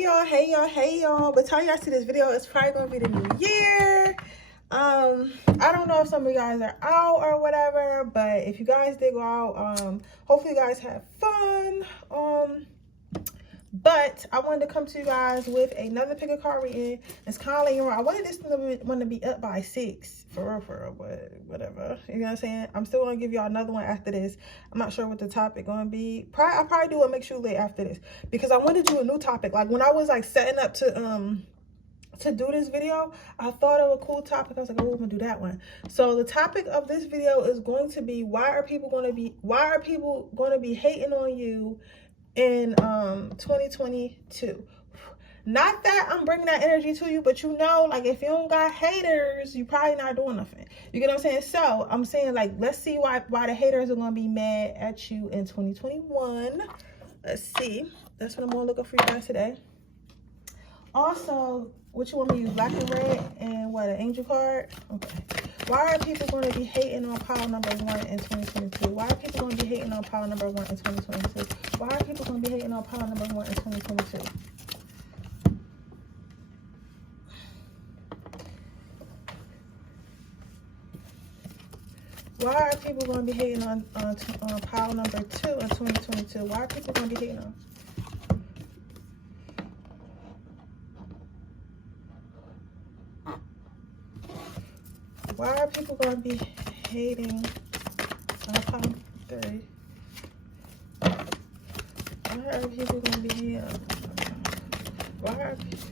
Hey y'all. By the time y'all see this video, it's probably gonna be the new year. I don't know if some of you guys are out or whatever, but if you guys did go out, hopefully you guys had fun. But I wanted to come to you guys with another pick a card reading. It's kind of like, I wanted this one to be up by 6 for real, but whatever. You know what I'm saying? I'm still gonna give y'all another one after this. I'm not sure what the topic gonna be. I'll probably do a make sure late after this because I want to do a new topic. Like when I was like setting up to do this video, I thought of a cool topic. I was like, oh, I'm gonna do that one. So the topic of this video is going to be why are people gonna be hating on you in 2022. Not that I'm bringing that energy to you, but you know, like if you don't got haters, you probably not doing nothing. You get what I'm saying? So I'm saying, like, let's see why the haters are gonna be mad at you in 2021. Let's see. That's what I'm gonna look up for you guys today. Also, what you want me to use? Black and red and what, an angel card? Okay. Why are people going to be hating on pile number 1 in 2022? Why are people going to be hating on pile number 1 in 2022? Why are people going to be hating on pile number 1 in 2022? Why are people going to be hating on pile number 2 in 2022? Why are people going to be hating on? Why are people going to be hating on pile 3? Why are people going to be hating? Why are people?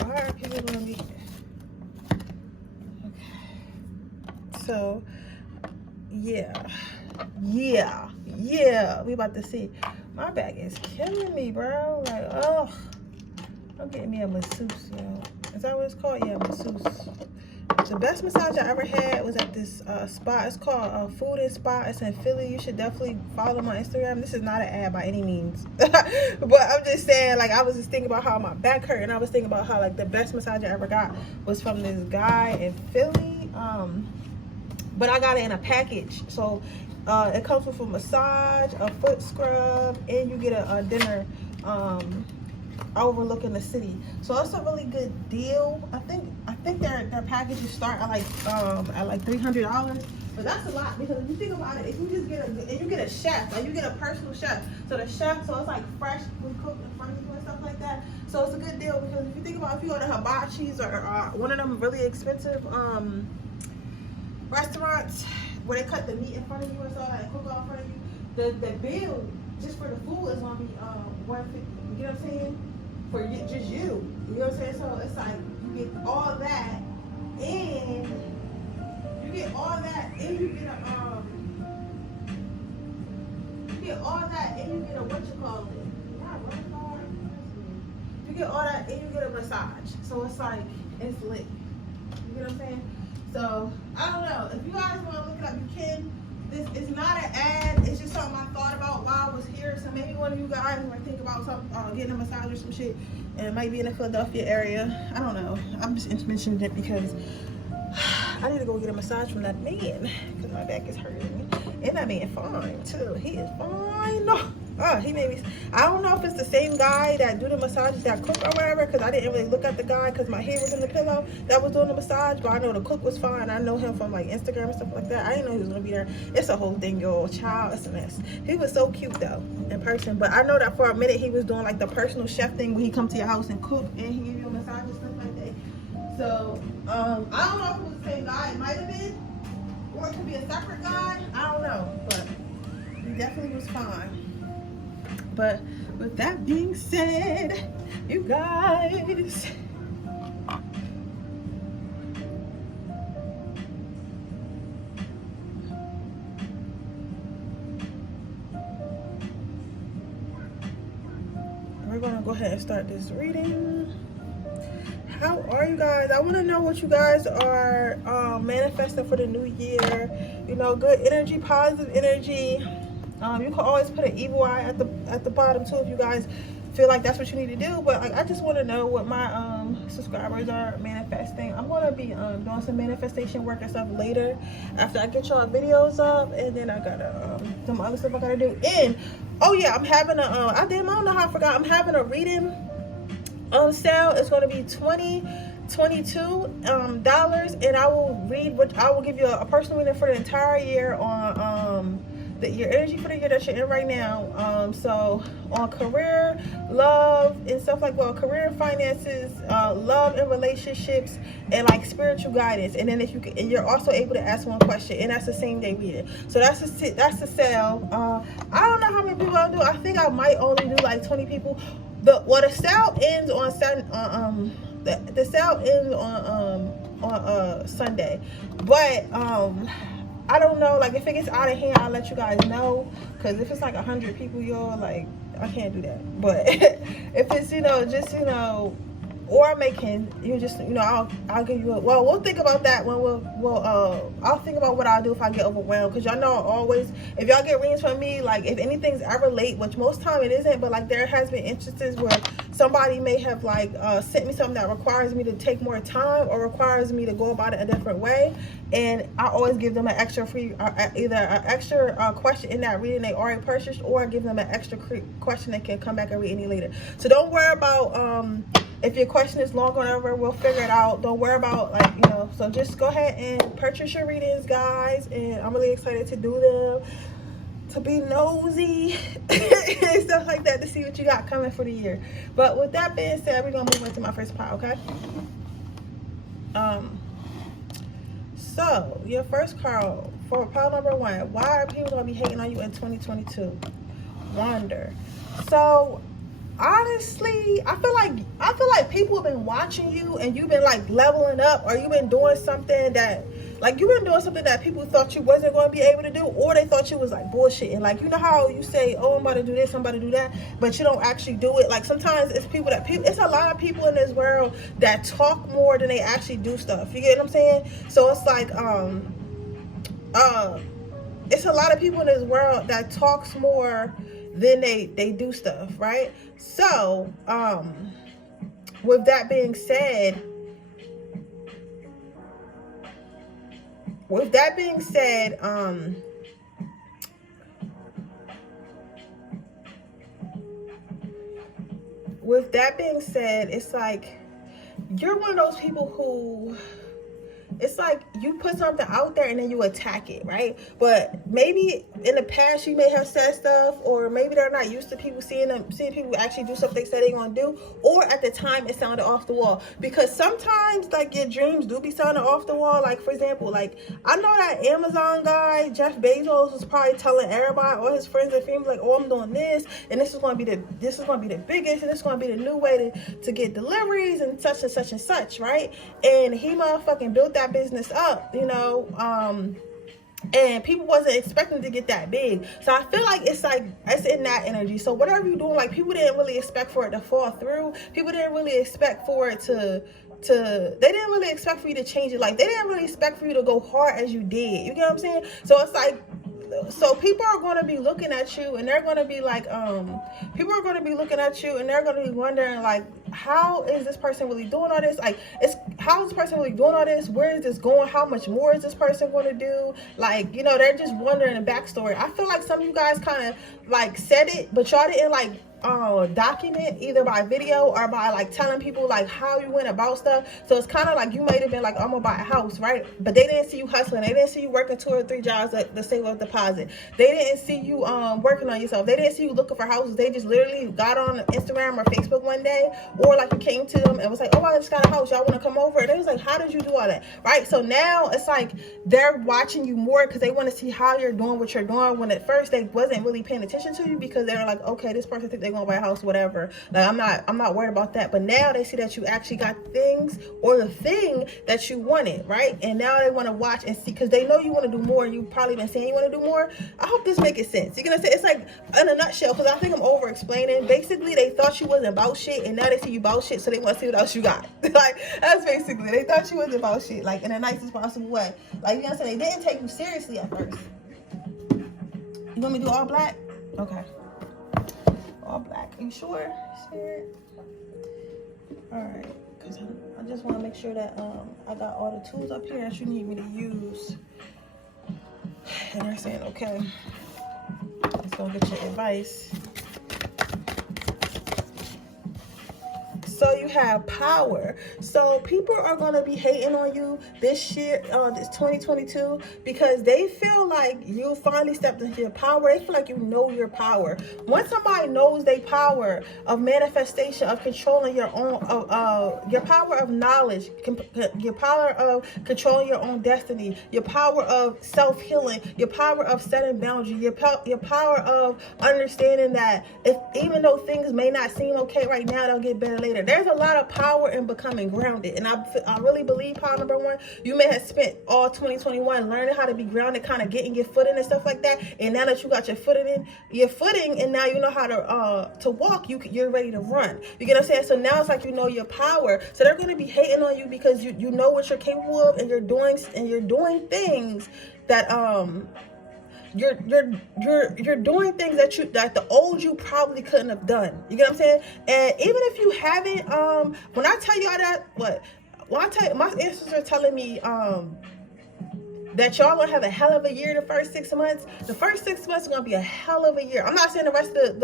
Why are people going to be? Okay. So, yeah. We about to see. My back is killing me, bro. Like, oh, I'm getting me a masseuse, yo. Is that what it's called? Yeah, masseuse. The best massage I ever had was at this spot. It's called Food and Spa. It's in Philly. You should definitely follow them on Instagram. This is not an ad by any means. But I'm just saying, like, I was just thinking about how my back hurt. And I was thinking about how, like, the best massage I ever got was from this guy in Philly. But I got it in a package. So it comes with a massage, a foot scrub, and you get a dinner overlooking the city. So it's a really good deal. I think their packages start at like $300, but that's a lot because if you think about it, if you just get a chef, like you get a personal chef, so the chef, so it's like fresh food cooked in front of you and stuff like that. So it's a good deal because if you think about, if you go to Hibachi's or one of them really expensive restaurants where they cut the meat in front of you and stuff, like cook all in front of you, the bill just for the food is gonna be $150. You know what I'm saying? For just you. You know what I'm saying? So it's like you get all that, and you get all that, and you get what you call it? You get all that, and you get a massage. So it's like it's lit. You get what I'm saying? So, I don't know. If you guys want to look it up, you can. This is not an ad. It's just something I thought about while I was here. So maybe one of you guys might think about getting a massage or some shit. And it might be in the Philadelphia area. I don't know. I'm just mentioning it because I need to go get a massage from that man. Because my back is hurting. And that man fine, too. He is fine. He made me. I don't know if it's the same guy that do the massages that cook or whatever, because I didn't really look at the guy because my head was in the pillow that was doing the massage. But I know the cook was fine. I know him from like Instagram and stuff like that. I didn't know he was gonna be there. It's a whole thing, yo. Child, it's a mess. He was so cute though in person, but I know that for a minute he was doing like the personal chef thing where he come to your house and cook and he give you a massage and stuff like that. So I don't know if it was the same guy. It might have been, or it could be a separate guy. I don't know, but he definitely was fine. But with that being said, you guys, we're gonna go ahead and start this reading. How are you guys? I want to know what you guys are manifesting for the new year. You know, good energy, positive energy. You can always put an evil eye at the bottom too if you guys feel like that's what you need to do. But like, I just want to know what my subscribers are manifesting. I'm gonna be doing some manifestation work and stuff later after I get y'all videos up, and then I gotta some other stuff I gotta do. And oh yeah, I'm having a I don't know how I forgot. I'm having a reading sale. It's gonna be $22 and I will read what I will give you a personal reading for the entire year on your energy for the year that you're in right now. So on career, love, and stuff like career and finances, love and relationships, and like spiritual guidance. And then if you can, and you're also able to ask one question, and that's the same day reading. So that's the sale. I don't know how many people I'll do. I think I might only do like 20 people. The sale ends on the sale ends on Sunday, but I don't know, like if it gets out of hand, I'll let you guys know, because if it's like 100 people, y'all, like I can't do that. But if it's just or making you just I'll give you we'll think about that when I'll think about what I'll do if I get overwhelmed, because y'all know always, if y'all get readings from me, like if anything's ever late, which most time it isn't, but like there has been instances where somebody may have like sent me something that requires me to take more time or requires me to go about it a different way, and I always give them an extra free either an extra question in that reading they already purchased, or I give them an extra question that can come back and read any later. So don't worry about if your question is long or whatever, we'll figure it out. Don't worry about so just go ahead and purchase your readings, guys, and I'm really excited to do them, to be nosy and stuff like that, to see what you got coming for the year. But with that being said, we're gonna move into my first pile, okay? So your first card for pile number 1, why are people gonna be hating on you in 2022? Wonder. So honestly, I feel like people have been watching you, and you've been like leveling up, or you've been doing something that people thought you wasn't going to be able to do, or they thought you was like bullshitting. Like, you know how you say, oh, I'm about to do this, I'm about to do that, but you don't actually do it. Like sometimes it's it's a lot of people in this world that talk more than they actually do stuff. You get what I'm saying? So it's like it's a lot of people in this world that talks more than they do stuff, right? So with that being said, it's like you're one of those people who, it's like you put something out there and then you attack it, right? But maybe in the past you may have said stuff, or maybe they're not used to people seeing people actually do stuff they said they're gonna do, or at the time it sounded off the wall. Because sometimes like your dreams do be sounding off the wall. Like for example, like I know that Amazon guy Jeff Bezos was probably telling everybody, all his friends and family, like, oh, I'm doing this, and this is gonna be the biggest, and this is gonna be the new way to get deliveries and such and such and such, right? And he motherfucking built that business up, and people wasn't expecting to get that big. So I feel like it's in that energy. So whatever you're doing, like people didn't really expect for it to fall through. People didn't really expect for it they didn't really expect for you to change it. Like they didn't really expect for you to go hard as you did. You get what I'm saying? So it's like, so people are going to be looking at you, and they're going to be like, people are going to be looking at you, and they're going to be wondering, like, how is this person really doing all this? Like, how is this person really doing all this? Where is this going? How much more is this person going to do? Like, they're just wondering the backstory. I feel like some of you guys kind of like said it, but y'all didn't like document either by video or by like telling people like how you went about stuff. So it's kind of like you might have been like, I'm gonna buy a house, right? But they didn't see you hustling. They didn't see you working 2 or 3 jobs to save up deposit. They didn't see you working on yourself. They didn't see you looking for houses. They just literally got on Instagram or Facebook one day, or like you came to them and was like, oh, I just got a house, y'all want to come over? And they was like, how did you do all that, right? So now it's like they're watching you more because they want to see how you're doing what you're doing, when at first they wasn't really paying attention to you because they were like, okay, this person think they're gonna buy a house, whatever. Like I'm not worried about that. But now they see that you actually got things, or the thing that you wanted, right? And now they want to watch and see, because they know you want to do more. You probably been saying you want to do more. I hope this makes sense. You're gonna say, it's like in a nutshell, because I think I'm over explaining. Basically, they thought you wasn't about shit, and now they see you about shit, so they want to see what else you got. Like that's basically, they thought you wasn't about shit, like in the nicest possible way. Like, you know what I'm saying? They didn't take you seriously at first. You want me to do all black? Okay. All black. Are you sure? Spirit? Alright. because I just want to make sure that I got all the tools up here that you need me to use. And they're saying, okay, let's go get your advice. So you have power. So people are going to be hating on you this year, this 2022, because they feel like you finally stepped into your power. They feel like you know your power. Once somebody knows their power of manifestation, of controlling your own, your power of knowledge, your power of controlling your own destiny, your power of self-healing, your power of setting boundaries, your power of understanding that even though things may not seem okay right now, they'll get better later. There's a lot of power in becoming grounded, and I really believe power number one. You may have spent all 2021 learning how to be grounded, kind of getting your footing and stuff like that, and now that you got your footing, and now you know how to walk, you're ready to run. You get what I'm saying? So now it's like you know your power. So they're going to be hating on you because you know what you're capable of, and you're doing things that you're doing things that the old you probably couldn't have done. You get what I'm saying? And even if you haven't, when I tell you all that, my ancestors are telling me that y'all gonna have a hell of a year the first 6 months. The first 6 months is gonna be a hell of a year. I'm not saying the rest of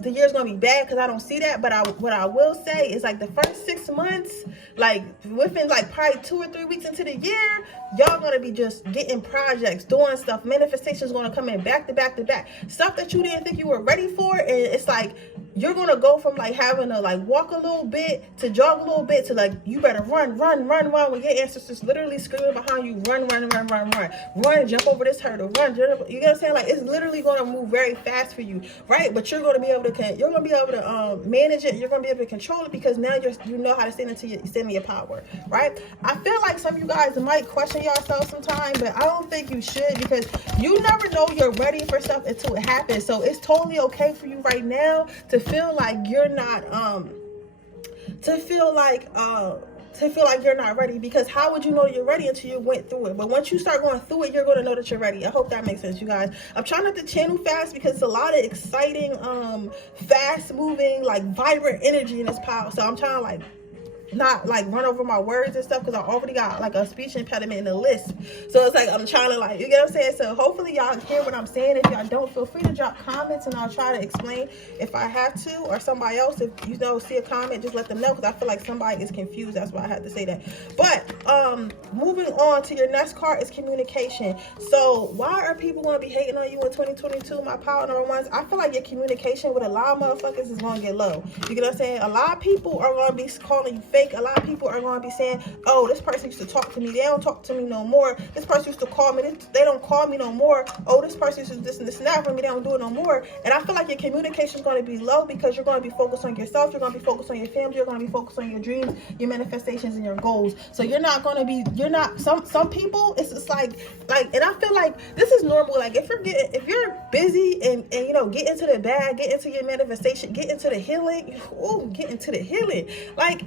the year's gonna be bad, because I don't see that, but what I will say is, like, the first 6 months, like within like probably 2 or 3 weeks into the year, y'all gonna be just getting projects, doing stuff. Manifestation's gonna come in back to back to back, stuff that you didn't think you were ready for. And it's like you're gonna go from like having to like walk a little bit to jog a little bit to like you better run with your ancestors literally screaming behind you, run, jump over this hurdle, run, you know what I'm saying? Like, it's literally gonna move very fast for you, right? But you're gonna be able to manage it. You're gonna be able to control it, because now you know how to stand in your power, right? I feel like some of you guys might question yourself sometimes, but I don't think you should, because you never know you're ready for stuff until it happens. So it's totally okay for you right now to feel like you're not to feel like you're not ready, because how would you know you're ready until you went through it? But once you start going through it, you're going to know that you're ready. I hope that makes sense, you guys. I'm trying not to channel fast, because it's a lot of exciting, fast moving, like vibrant energy in this pile. So I'm trying to like not like run over my words and stuff, because I already got like a speech impediment in the lisp. So it's like I'm trying to, like, you get what I'm saying? So hopefully y'all hear what I'm saying. If y'all don't, feel free to drop comments and I'll try to explain if I have to, or somebody else, if you see a comment, just let them know, because I feel like somebody is confused. That's why I had to say that. But moving on to your next card is communication. So why are people going to be hating on you in 2022? My power number ones, I feel like your communication with a lot of motherfuckers is going to get low. You get what I'm saying? A lot of people are going to be calling you fake. A lot of people are going to be saying, oh, this person used to talk to me, they don't talk to me no more. This person used to call me, they don't call me no more. Oh, this person used to this and this and that for me, they don't do it no more. And I feel like your communication is going to be low, because you're going to be focused on yourself, you're going to be focused on your family, you're going to be focused on your dreams, your manifestations, and your goals. So you're not going to be, some people, it's just like, and I feel like this is normal. Like, if you're busy and get into the bag, get into your manifestation, get into the healing, like,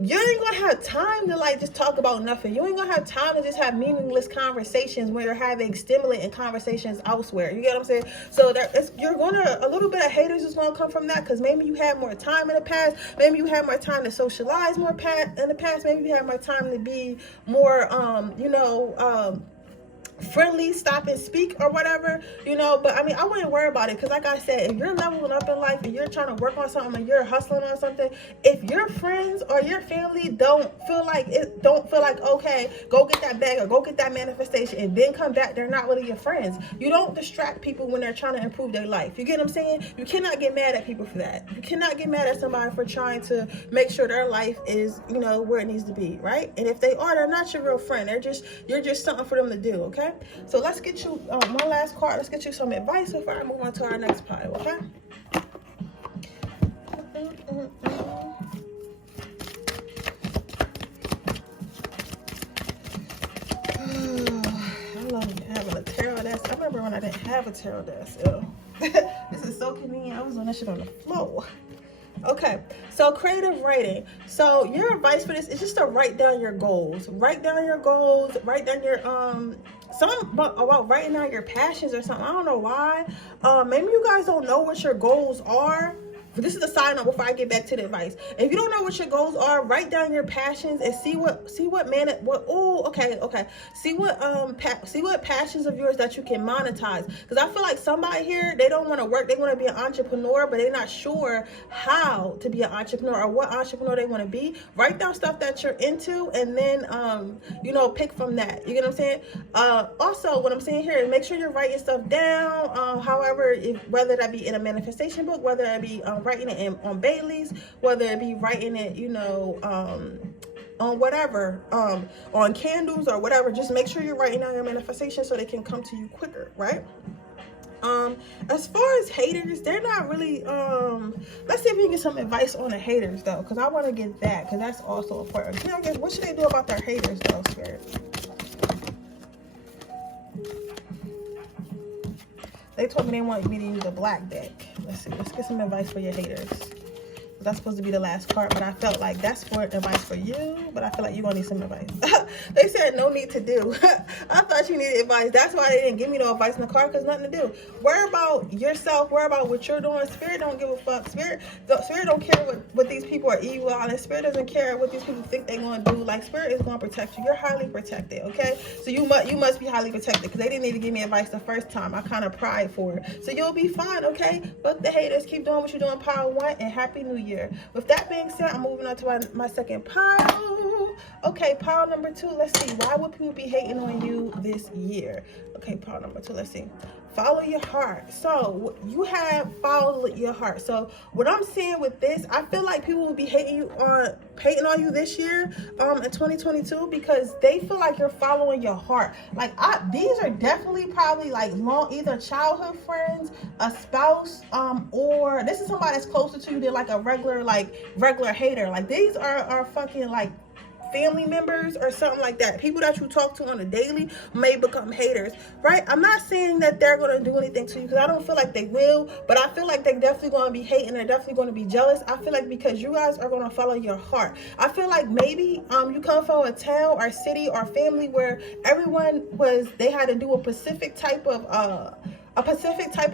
you ain't gonna have time to like just talk about nothing. You ain't gonna have time to just have meaningless conversations when you're having stimulating conversations elsewhere. You get what I'm saying? So a little bit of haters is gonna come from that, because maybe you had more time in the past. Maybe you had more time to socialize more in the past. Maybe you had more time to be more friendly, stop and speak, or whatever, but I mean, I wouldn't worry about it, because like I said, if you're leveling up in life and you're trying to work on something and you're hustling on something, if your friends or your family don't feel like okay, go get that bag or go get that manifestation and then come back, they're not really your friends. You don't distract people when they're trying to improve their life. You get what I'm saying? You cannot get mad at people for that. You cannot get mad at somebody for trying to make sure their life is where it needs to be, right? And if they are, they're not your real friend. You're just something for them to do. Okay, so let's get you one last card. Let's get you some advice before I move on to our next pile. Okay. I love having a tarot desk. I remember when I didn't have a tarot desk. This is so convenient. I was doing that shit on the floor. Okay, so creative writing. So your advice for this is just to write down your goals. Write down your goals. Write down your about writing down your passions or something. I don't know why. Maybe you guys don't know what your goals are. this is a side note before I get back to the advice. If you don't know what your goals are, write down your passions and see what passions of yours that you can monetize. Because I feel like somebody here, they don't want to work, they want to be an entrepreneur, but they're not sure how to be an entrepreneur or what entrepreneur they want to be. Write down stuff that you're into, and then pick from that. You get what I'm saying? Also, what I'm saying here is make sure you're writing stuff down. However, whether that be in a manifestation book, whether it be writing it on Bailey's, whether it be writing it, on whatever, on candles or whatever, just make sure you're writing down your manifestation so they can come to you quicker, right? As far as haters, they're not really, let's see if we can get some advice on the haters though, because I want to get that, because that's also important. I guess, what should they do about their haters though, Spirit? They told me they want me to use a black deck. Let's see, let's get some advice for your haters. That's supposed to be the last card, but I felt like that's for advice for you, but I feel like you're gonna need some advice. They said no need to do. I thought you needed advice. That's why they didn't give me no advice in the card, because nothing to do. Worry about yourself, worry about what you're doing. Spirit don't give a fuck. Spirit don't care what these people are evil on, and Spirit doesn't care what these people think they're gonna do. Like, Spirit is gonna protect you. You're highly protected, okay? So you must be highly protected, because they didn't even give me advice the first time. I kind of pried for it. So you'll be fine, okay? Fuck the haters. Keep doing what you're doing, Power One, and Happy New Year. With that being said, I'm moving on to my second pile. Okay, pile number 2. Let's see. Why would people be hating on you this year? Okay, pile number 2. Let's see. Follow your heart. So you have followed your heart. So what I'm seeing with this, I feel like people will be hating on you this year, in 2022, because they feel like you're following your heart. Like, these are definitely probably like either childhood friends, a spouse, or this is somebody that's closer to you than like a regular hater. Like, these are fucking like family members or something like that. People that you talk to on a daily may become haters, right? I'm not saying that they're going to do anything to you, because I don't feel like they will, but I feel like they're definitely going to be hating. They're definitely going to be jealous. I feel like because you guys are going to follow your heart. I feel like maybe you come from a town or city or family where everyone they had to do a specific type of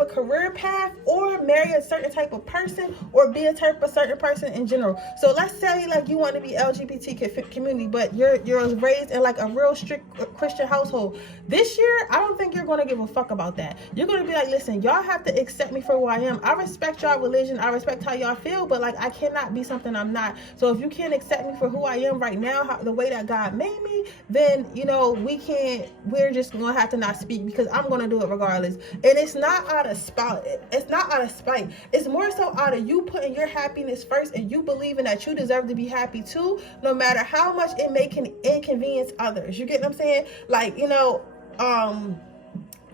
career path, or marry a certain type of person, or be a certain person in general. So let's say like you want to be LGBT community, but you're raised in like a real strict Christian household. This year, I don't think you're going to give a fuck about that. You're going to be like, listen, y'all have to accept me for who I am. I respect y'all religion. I respect how y'all feel, but like, I cannot be something I'm not. So if you can't accept me for who I am right now, the way that God made me, then, we're just going to have to not speak, because I'm going to do it regardless. And it's not out of spite. It's not out of spite. It's more so out of you putting your happiness first, and you believing that you deserve to be happy too, no matter how much it may inconvenience others. You get what I'm saying? Like,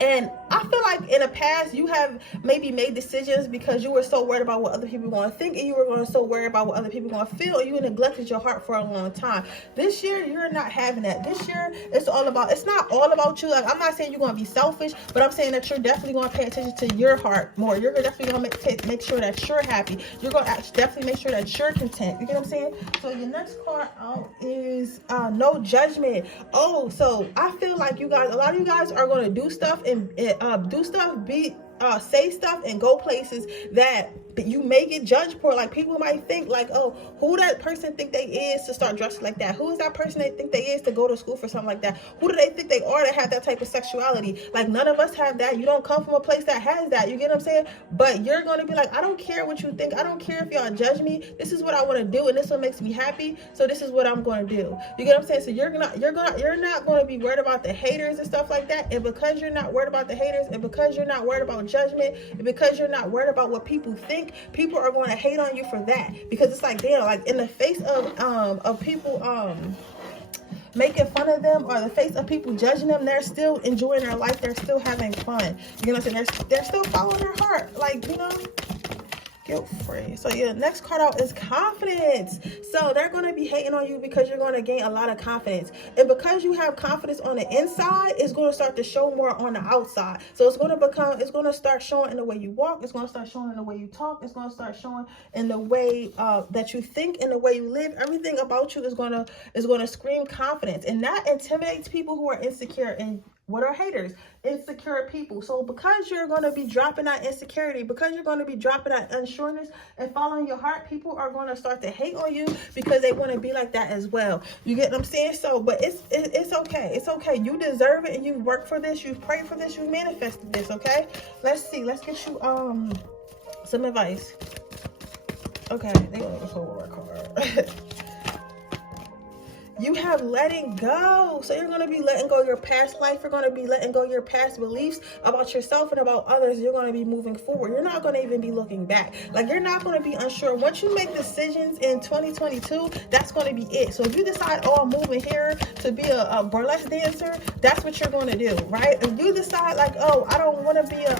and I feel like in the past, you have maybe made decisions because you were so worried about what other people were going to think, and you were so worried about what other people were going to feel, and you neglected your heart for a long time. This year, you're not having that. This year, it's not all about you. Like, I'm not saying you're going to be selfish, but I'm saying that you're definitely going to pay attention to your heart more. You're definitely going to make sure that you're happy. You're going to definitely make sure that you're content. You get what I'm saying? So your next card out is no judgment. Oh, so I feel like a lot of you guys are going to do stuff and say stuff and go places that you may get judged for. Like, people might think like, oh, who that person think they is to start dressing like that? Who is that person they think they is to go to school for something like that? Who do they think they are to have that type of sexuality? Like, none of us have that. You don't come from a place that has that. You get what I'm saying? But you're going to be like, I don't care what you think. I don't care if y'all judge me. This is what I want to do, and this one makes me happy. So this is what I'm going to do. You get what I'm saying? So you're not going to be worried about the haters and stuff like that. And because you're not worried about the haters, and because you're not worried about judgment, and because you're not worried about what people think, people are going to hate on you for that. Because it's like, damn, like, in the face of people making fun of them, or the face of people judging them, they're still enjoying their life. They're still having fun. You know what I'm saying? They're still following their heart. Like, guilt free. So your next card out is confidence. So they're going to be hating on you because you're going to gain a lot of confidence, and because you have confidence on the inside, it's going to start to show more on the outside. So it's going to start showing in the way you walk. It's going to start showing in the way you talk. It's going to start showing in the way that you think, and the way you live. Everything about you is going to scream confidence, and that intimidates people who are insecure. And What are haters? Insecure people. So because you're going to be dropping that insecurity, because you're going to be dropping that unsureness and following your heart, people are going to start to hate on you because they want to be like that as well. You get what I'm saying? So, but it's okay. It's okay. You deserve it, and you work for this. You prayed for this. You manifested this. Okay. Let's see. Let's get you some advice. Okay. They want to go work hard. You have letting go. So you're going to be letting go of your past life. You're going to be letting go of your past beliefs about yourself and about others. You're going to be moving forward. You're not going to even be looking back. Like, you're not going to be unsure. Once you make decisions in 2022, that's going to be it. So if you decide, oh, I'm moving here to be a burlesque dancer, that's what you're going to do, right? If you decide, like, oh, I don't want to be an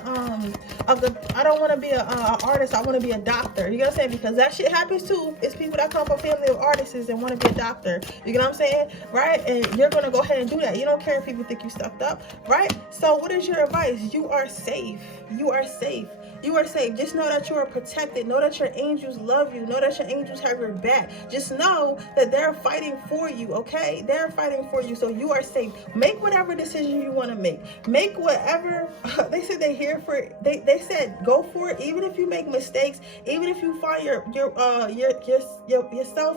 artist. I want to be a doctor. You know what I'm saying? Because that shit happens too. It's people that come from family of artists and want to be a doctor. You know what I'm saying? Right? And you're going to go ahead and do that. You don't care if people think you stuffed up, right? So what is your advice? You are safe. You are safe. You are safe. Just know that you are protected. Know that your angels love you. Know that your angels have your back. Just know that they're fighting for you, okay? They're fighting for you. So you are safe. Make whatever decision you want to make. Make whatever, they said they're here for it. They said go for it. Even if you make mistakes, even if you find yourself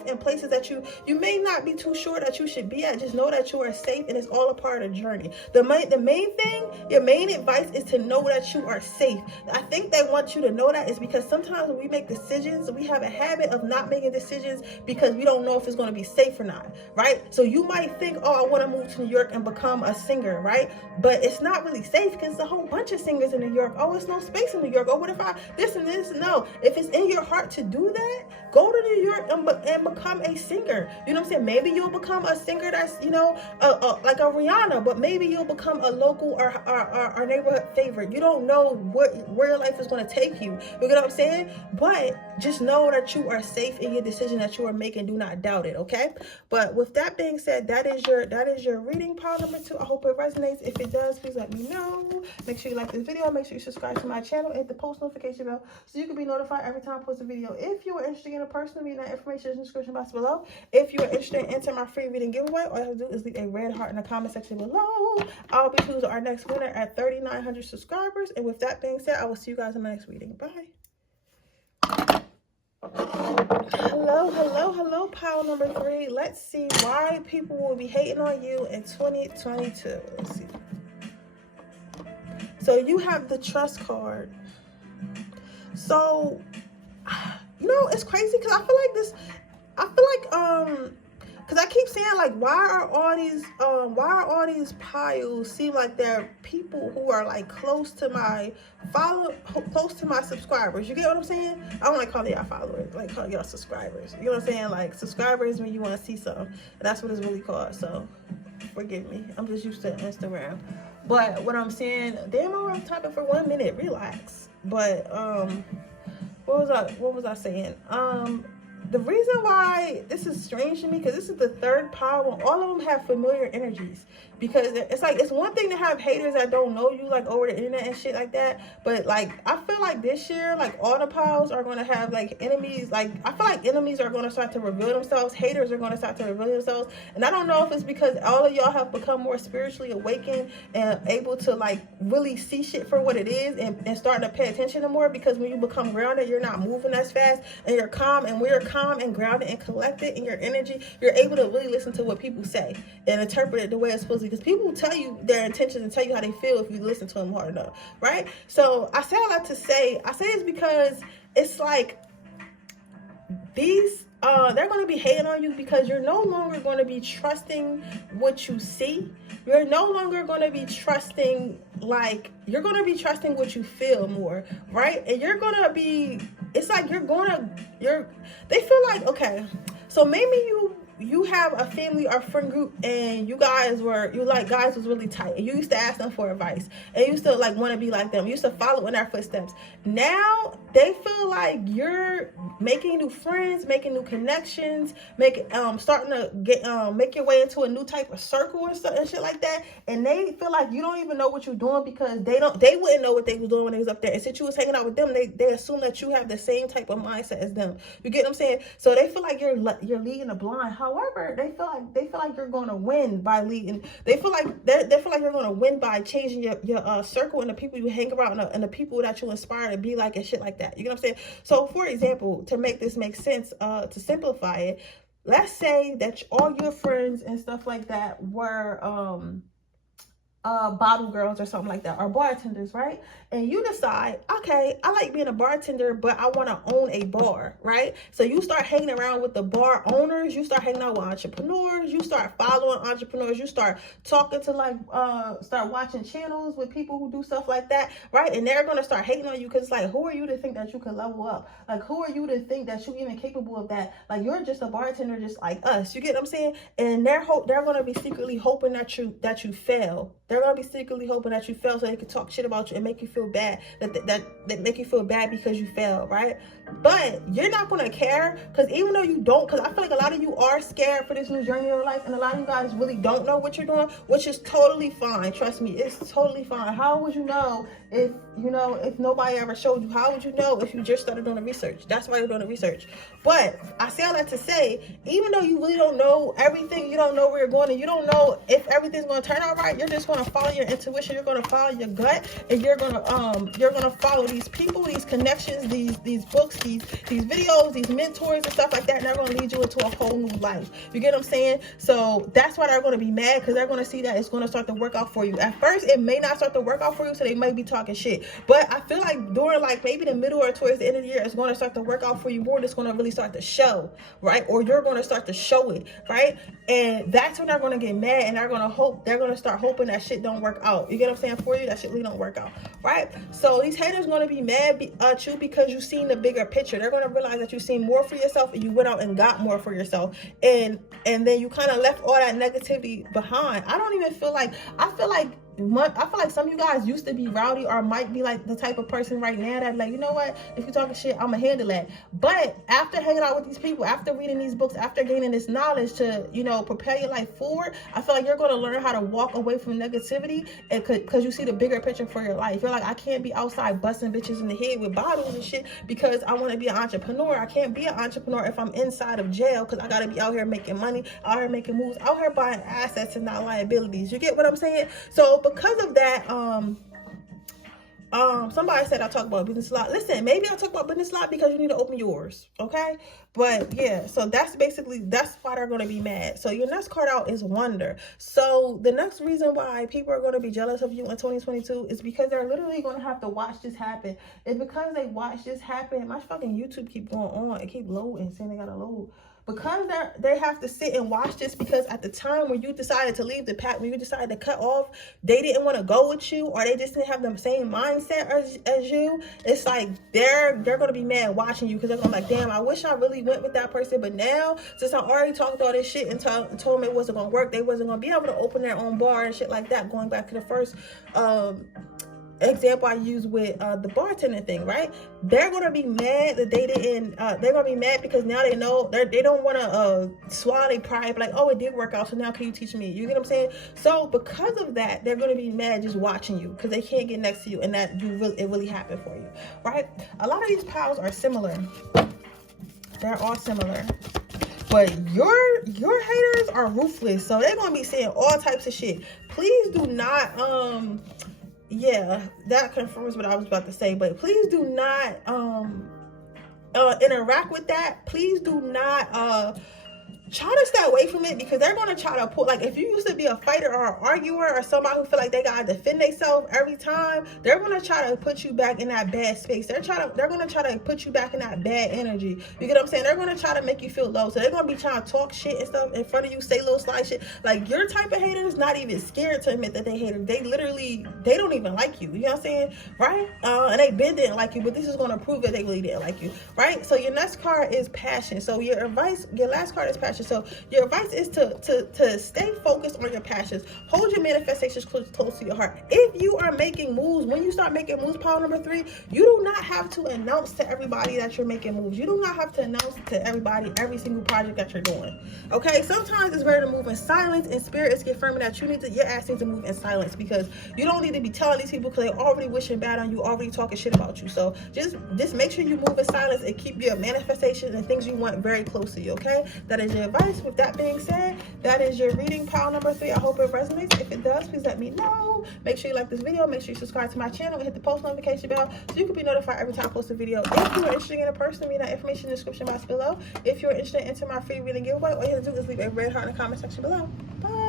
in places that you may not be too sure that you should be at, just know that you are safe, and it's all a part of the journey. The main thing, your main advice is to know that you are safe. I think they want you to know that is because sometimes when we make decisions, we have a habit of not making decisions because we don't know if it's going to be safe or not, right? So you might think, oh, I want to move to New York and become a singer, right? But it's not really safe because there's a whole bunch of singers in New York. Oh, it's no space in New York. Oh, what if I this and this? No. If it's in your heart to do that, go to New York and become a singer. You know what I'm saying? Maybe you'll become a singer that's, you know, like a Rihanna, but maybe you'll become a local or neighborhood favorite. You don't know where your life is going to take you. You get what I'm saying? But just know that you are safe in your decision that you are making. Do not doubt it, okay? But with that being said, that is your reading pile number 2. I hope it resonates. If it does, please let me know. Make sure you like this video. Make sure you subscribe to my channel and hit the post notification bell so you can be notified every time I post a video. If you are interested in a personal reading, that information is in the description box below. If you are interested in entering my free reading giveaway, all you have to do is leave a red heart in the comment section below. I'll be choosing our next winner at 3,900 subscribers. And with that being said, I will see you guys in my next reading. Bye. Hello, pile number 3. Let's see why people will be hating on you in 2022. Let's see. So you have the trust card. So, you know, it's crazy because I feel like because I keep saying, like, why are all these piles seem like they're people who are like close to my subscribers? You get what I'm saying? I don't like calling y'all followers, like call y'all subscribers. You know what I'm saying? Like, subscribers when you want to see something, and that's what it's really called. So forgive me, I'm just used to Instagram. But what I'm saying, damn, I'm typing for 1 minute. Relax. But what was I saying? The reason why this is strange to me, because this is the 3rd pile, and all of them have familiar energies. Because it's like, it's one thing to have haters that don't know you, like, over the internet and shit like that. But, like, I feel like this year, like, all the piles are going to have, like, enemies. Like, I feel like enemies are going to start to reveal themselves. Haters are going to start to reveal themselves. And I don't know if it's because all of y'all have become more spiritually awakened and able to, like, really see shit for what it is and starting to pay attention to more. Because when you become grounded, you're not moving as fast and you're calm. And when you're calm and grounded and collected in your energy, you're able to really listen to what people say and interpret it the way it's supposed to. Because people tell you their intentions and tell you how they feel if you listen to them hard enough, right? So I say all that to say, I say it's because it's like these they're going to be hating on you because you're no longer going to be trusting what you see. You're no longer going to be trusting, like, you're going to be trusting what you feel more, right? And you're going to be, it's like they feel like, okay, so maybe you have a family or friend group and guys was really tight and you used to ask them for advice and you used to like want to be like them. You used to follow in their footsteps. Now they feel like you're making new friends, making new connections, starting to make your way into a new type of circle and stuff and shit like that. And they feel like you don't even know what you're doing because they wouldn't know what they was doing when they was up there. And since you was hanging out with them, they assume that you have the same type of mindset as them. You get what I'm saying? So they feel like you're leading a blind horse. However, they feel like you're going to win by leading. They feel like you're going to win by changing your circle and the people you hang around and the people that you inspire to be like and shit like that. You know what I'm saying? So, for example, to make this make sense, to simplify it, let's say that all your friends and stuff like that were bottle girls or something like that, or bartenders, right? And you decide, okay, I like being a bartender, but I want to own a bar, right? So you start hanging around with the bar owners, you start hanging out with entrepreneurs, you start following entrepreneurs, you start talking to like start watching channels with people who do stuff like that, right? And they're gonna start hating on you because it's like, who are you to think that you can level up? Like, who are you to think that you're even capable of that? Like, you're just a bartender just like us. You get what I'm saying? And they're gonna be secretly hoping that you fail. They're gonna be secretly hoping that you fail so they can talk shit about you and make you feel bad, that make you feel bad because you failed, right? But you're not gonna care, because even though you don't, because I feel like a lot of you are scared for this new journey of life, and a lot of you guys really don't know what you're doing, which is totally fine. Trust me, it's totally fine. How would you know if nobody ever showed you? How would you know if you just started doing the research? That's why you're doing the research. But I say all that to say, even though you really don't know everything, you don't know where you're going, and you don't know if everything's going to turn out right, you're just going to follow your intuition, you're going to follow your gut, and you're going to follow these people, these connections, these books, these videos, these mentors and stuff like that, and they're going to lead you into a whole new life. You get what I'm saying? So that's why they're going to be mad, because they're going to see that it's going to start to work out for you. At first, it may not start to work out for you, so they may be talking shit. But I feel like during like maybe the middle or towards the end of the year, it's going to start to work out for you more. It's going to really start to show, right? Or you're going to start to show it, right? And that's when they're going to get mad, and they're going to start hoping that shit don't work out. You get what I'm saying? For you, that shit really don't work out, right? So these haters going to be mad at you because you seen the bigger picture. They're going to realize that you seen more for yourself, and you went out and got more for yourself, and then you kind of left all that negativity behind. I feel like some of you guys used to be rowdy, or might be like the type of person right now that like, you know what, if you're talking shit, I'm gonna handle that. But after hanging out with these people, after reading these books, after gaining this knowledge to, prepare your life forward, I feel like you're going to learn how to walk away from negativity, and because you see the bigger picture for your life. You're like, I can't be outside busting bitches in the head with bottles and shit because I want to be an entrepreneur. I can't be an entrepreneur if I'm inside of jail, because I got to be out here making money, out here making moves, out here buying assets and not liabilities. You get what I'm saying? So because of that, somebody said I talk about business a lot. Listen, maybe I talk about business a lot because you need to open yours, okay? But yeah, so that's why they're going to be mad. So your next card out is Wonder. So the next reason why people are going to be jealous of you in 2022 is because they're literally going to have to watch this happen. It's because they watch this happen. My fucking YouTube keep going on. It keep loading, saying they got to load. Because they have to sit and watch this, because at the time when you decided to leave the pack, when you decided to cut off, they didn't want to go with you, or they just didn't have the same mindset as you. It's like they're going to be mad watching you, because they're going to be like, damn, I wish I really went with that person. But now, since I already talked all this shit and told them it wasn't going to work, they wasn't going to be able to open their own bar and shit like that, going back to the first example I used with the bartending thing, right? They're gonna be mad that they didn't. They're gonna be mad because now they know they don't want to swallow their pride, like, oh, it did work out, so now can you teach me? You get what I'm saying? So because of that, they're gonna be mad just watching you, because they can't get next to you, and that it really happened for you, right? A lot of these piles are similar. They're all similar. But your haters are ruthless, so they're gonna be saying all types of shit. Please do not yeah, that confirms what I was about to say, but please do not interact with that. Please do not try to stay away from it, because they're going to try to put, like, if you used to be a fighter or an arguer or somebody who feel like they got to defend themselves every time, they're going to try to put you back in that bad space. They're going to try to put you back in that bad energy. You get what I'm saying? They're going to try to make you feel low. So they're going to be trying to talk shit and stuff in front of you, say little sly shit. Like, your type of hater is not even scared to admit that they hate it. They don't even like you. You know what I'm saying? Right? And they didn't like you, but this is going to prove that they really didn't like you. Right? So your next card is passion. So your last card is passion. So your advice is to stay focused on your passions. Hold your manifestations close to your heart. If you are making moves, when you start making moves, pile number 3, you do not have to announce to everybody that you're making moves. You do not have to announce to everybody every single project that you're doing. Okay? Sometimes it's better to move in silence, and spirit is confirming that your ass needs to move in silence, because you don't need to be telling these people, because they're already wishing bad on you, already talking shit about you. So just make sure you move in silence and keep your manifestations and things you want very close to you. Okay? That is your advice. With that being said, that is your reading pile number 3. I hope it resonates. If it does, please let me know. Make sure you like this video. Make sure you subscribe to my channel and hit the post notification bell so you can be notified every time I post a video. If you are interested in a person, read that information in the description box below. If you're interested in entering my free reading giveaway, all you have to do is leave a red heart in the comment section below. Bye.